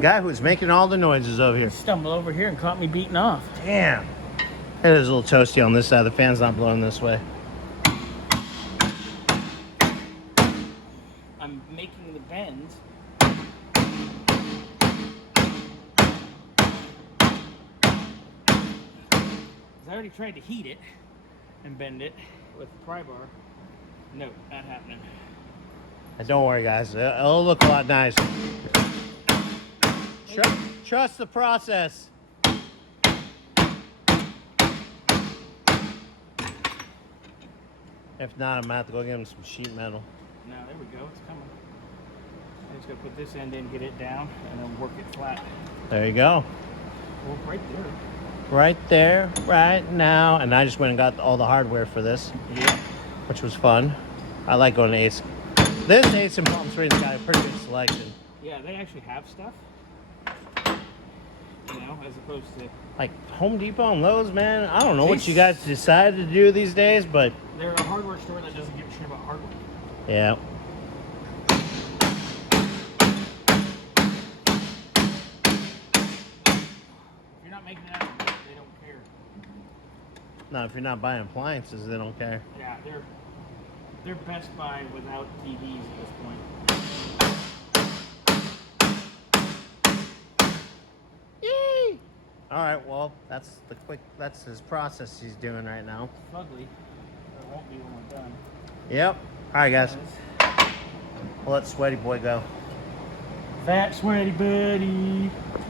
Guy who's making all the noises over here. Stumbled over here and caught me beating off. Damn. It is a little toasty on this side. The fan's not blowing this way. I'm making the bends. I already tried to heat it and bend it with the pry bar. No, not happening. Don't worry, guys. It'll look a lot nicer. Trust the process. If not, I'm gonna have to go get him some sheet metal. Now, there we go. It's coming. I'm just gonna put this end in, get it down, and then work it flat. There you go. Well, right there. Right there, right now. And I just went and got all the hardware for this. Yeah. Which was fun. I like going to Ace. This Ace in Palm Springs got a pretty good selection. Yeah, they actually have stuff. You know, as opposed to... Like Home Depot and Lowe's, man. I don't know what you guys decided to do these days, but... They're a hardware store that doesn't give a shit about hardware. Yeah. If you're not making it out, they don't care. No, if you're not buying appliances, they don't care. Yeah, they're Best Buy without TVs at this point. Yay! All right, well, that's his process he's doing right now. It's ugly. It won't be when we're done. Yep. All right, guys. We'll let Sweaty Boy go. Fat sweaty buddy.